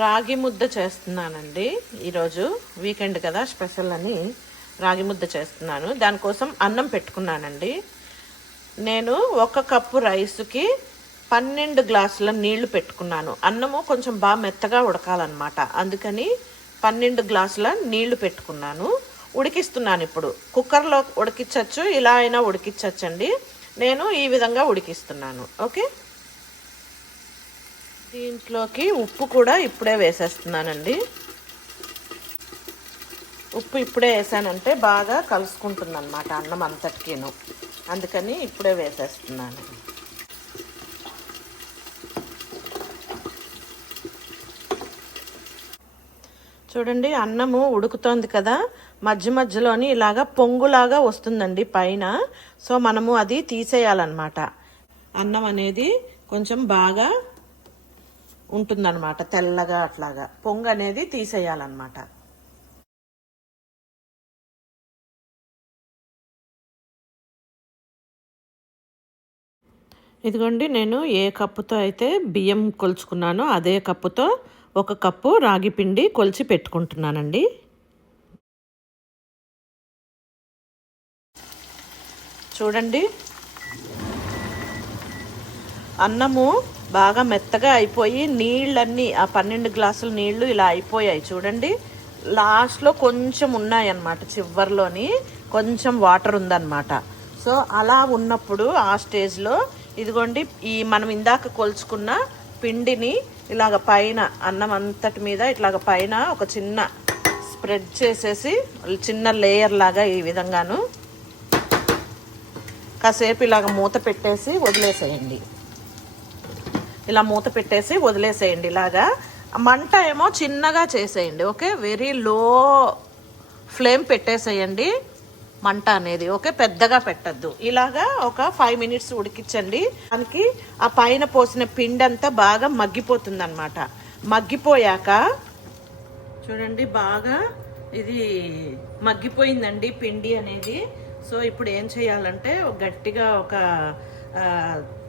రాగి ముద్ద చేస్తున్నానండి. ఈరోజు వీకెండ్ కదా, స్పెషల్ అని రాగి ముద్ద చేస్తున్నాను. దానికోసం అన్నం పెట్టుకున్నానండి. నేను 1 కప్పు రైస్కి 12 గ్లాసుల నీళ్లు పెట్టుకున్నాను. అన్నము కొంచెం బాగా మెత్తగా ఉడకాలన్నమాట. అందుకని 12 గ్లాసుల నీళ్లు పెట్టుకున్నాను. ఉడికిస్తున్నాను. ఇప్పుడు కుక్కర్లో ఉడికించవచ్చు, ఇలా అయినా ఉడికించవచ్చండి. నేను ఈ విధంగా ఉడికిస్తున్నాను. ఓకే, దీంట్లోకి ఉప్పు కూడా ఇప్పుడే వేసేస్తున్నానండి. ఉప్పు ఇప్పుడే వేసానంటే బాగా కలుసుకుంటుంది అన్నమాట అన్నం అంతటికీను. అందుకని ఇప్పుడే వేసేస్తున్నాను. చూడండి, అన్నము ఉడుకుతోంది కదా, మధ్య మధ్యలోని ఇలాగా పొంగులాగా వస్తుందండి పైన. సో మనము అది తీసేయాలన్నమాట. అన్నం అనేది కొంచెం బాగా ఉంటుందన్నమాట, తెల్లగా అట్లాగా పొంగు అనేది తీసేయాలన్నమాట. ఇదిగోండి, నేను ఏ కప్పుతో అయితే బియ్యం కొలుచుకున్నానో అదే కప్పుతో 1 కప్పు రాగి పిండి కొలిచి పెట్టుకుంటున్నానండి. చూడండి, అన్నము బాగా మెత్తగా అయిపోయి నీళ్ళన్నీ ఆ 12 గ్లాసుల నీళ్లు ఇలా అయిపోయాయి. చూడండి, లాస్ట్లో కొంచెం ఉన్నాయన్నమాట, చివర్లోని కొంచెం వాటర్ ఉందన్నమాట. సో అలా ఉన్నప్పుడు ఆ స్టేజ్లో ఇదిగోండి, ఈ మనం ఇందాక కొలుచుకున్న పిండిని ఇలాగ పైన అన్నం అంతటి మీద ఇట్లాగ పైన ఒక చిన్న స్ప్రెడ్ చేసేసి, చిన్న లేయర్ లాగా ఈ విధంగాను కాసేపు ఇలాగ మూత పెట్టేసి వదిలేసేయండి. ఇలా మూత పెట్టేసి వదిలేసేయండి. ఇలాగా మంట ఏమో చిన్నగా చేసేయండి. ఓకే, వెరీ లో ఫ్లేమ్ పెట్టేసేయండి మంట అనేది. ఓకే, పెద్దగా పెట్టద్దు. ఇలాగా ఒక 5 మినిట్స్ ఉడికించండి. దానికి ఆ పైన పోసిన పిండి అంతా బాగా మగ్గిపోతుంది అనమాట. మగ్గిపోయాక చూడండి, బాగా ఇది మగ్గిపోయిందండి పిండి అనేది. సో ఇప్పుడు ఏం చేయాలంటే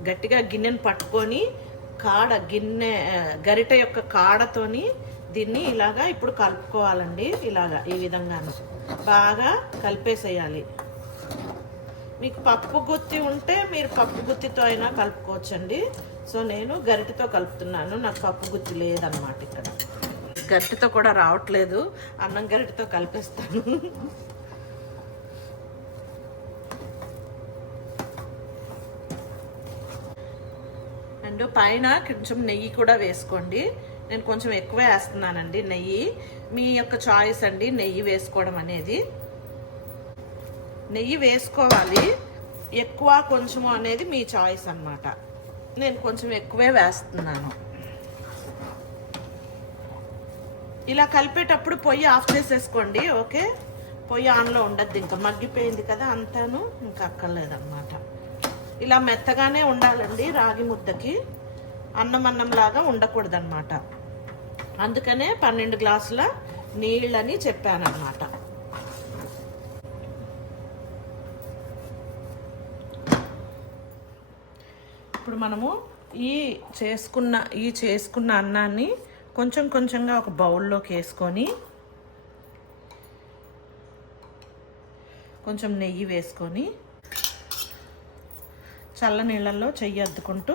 గట్టిగా గిన్నెను పట్టుకొని గరిట యొక్క కాడతోని దీన్ని ఇలాగా ఇప్పుడు కలుపుకోవాలండి. ఇలాగా ఈ విధంగా బాగా కలిపేసేయాలి. మీకు పప్పు గుత్తి ఉంటే మీరు పప్పు గుత్తితో అయినా కలుపుకోవచ్చండి. సో నేను గరిటతో కలుపుతున్నాను, నాకు పప్పు గుత్తి లేదన్నమాట. ఇక్కడ గరిటతో కూడా రావట్లేదు, అన్నం గరిటతో కలిపేస్తాను. అండ్ పైన కొంచెం నెయ్యి కూడా వేసుకోండి. నేను కొంచెం ఎక్కువ వేస్తున్నానండి నెయ్యి. మీ యొక్క చాయిస్ అండి నెయ్యి వేసుకోవడం అనేది. నెయ్యి వేసుకోవాలి, ఎక్కువ కొంచెము అనేది మీ చాయిస్ అన్నమాట. నేను కొంచెం ఎక్కువే వేస్తున్నాను. ఇలా కలిపేటప్పుడు పొయ్యి ఆఫ్ చేసేసుకోండి. ఓకే, పొయ్యి ఆన్లో ఉండద్దు, ఇంకా మగ్గిపోయింది కదా అంతాను, ఇంకా అక్కర్లేదన్నమాట. ఇలా మెత్తగానే ఉండాలండి రాగి ముద్దకి, అన్నంలాగా ఉండకూడదు అనమాట. అందుకనే 12 గ్లాసుల నీళ్ళని చెప్పానమాట. ఇప్పుడు మనము ఈ చేసుకున్న అన్నాన్ని కొంచెం కొంచెంగా ఒక బౌల్లోకి వేసుకొని కొంచెం నెయ్యి వేసుకొని చల్ల నీళ్ళల్లో చెయ్యి అద్దుకుంటూ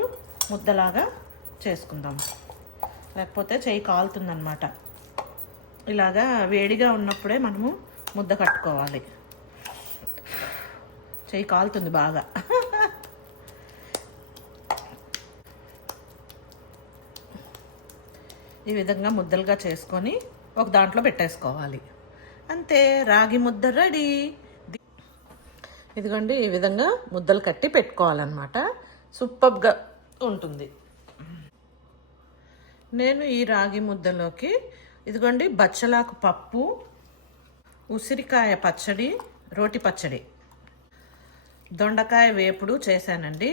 ముద్దలాగా చేసుకుందాం. లేకపోతే చెయ్యి కాలుతుందన్నమాట. ఇలాగా వేడిగా ఉన్నప్పుడే మనము ముద్ద కట్టుకోవాలి. చెయ్యి కాలుతుంది బాగా. ఈ విధంగా ముద్దలుగా చేసుకొని ఒక దాంట్లో పెట్టేసుకోవాలి. అంతే, రాగి ముద్ద రెడీ. ఇదిగోండి, ఈ విధంగా ముద్దలు కట్టి పెట్టుకోవాలన్నమాట. సూపర్గా ఉంటుంది. నేను ఈ రాగి ముద్దలోకి ఇదిగోండి బచ్చలాకు పప్పు, ఉసిరికాయ పచ్చడి, రోటి పచ్చడి, దొండకాయ వేపుడు చేశానండి.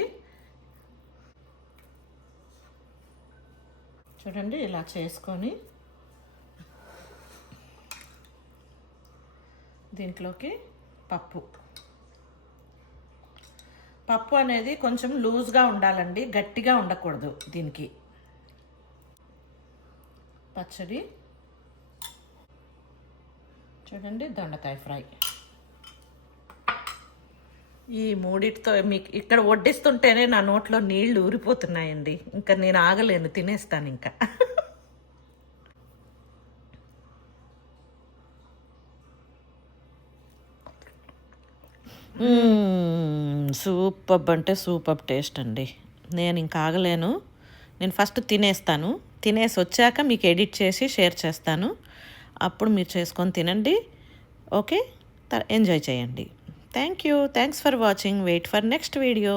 చూడండి, ఇలా చేసుకొని దీంట్లోకి పప్పు అనేది కొంచెం లూజ్గా ఉండాలండి, గట్టిగా ఉండకూడదు దీనికి. పచ్చడి, చూడండి దొండకాయ ఫ్రై. ఈ మూడిటితో మీకు ఇక్కడ వడ్డిస్తుంటేనే నా నోట్లో నీళ్లు ఊరిపోతున్నాయండి. ఇంకా నేను ఆగలేను, తినేస్తాను ఇంకా. సూపర్ అంటే సూపర్ టేస్ట్ అండి. నేను ఇంకా ఆగలేను. నేను ఫస్ట్ తినేస్తాను. తినేసి వచ్చాక మీకు ఎడిట్ చేసి షేర్ చేస్తాను. అప్పుడు మీరు చేసుకొని తినండి. ఓకే, ఎంజాయ్ చేయండి. Thank you. Thanks for watching. Wait for next video.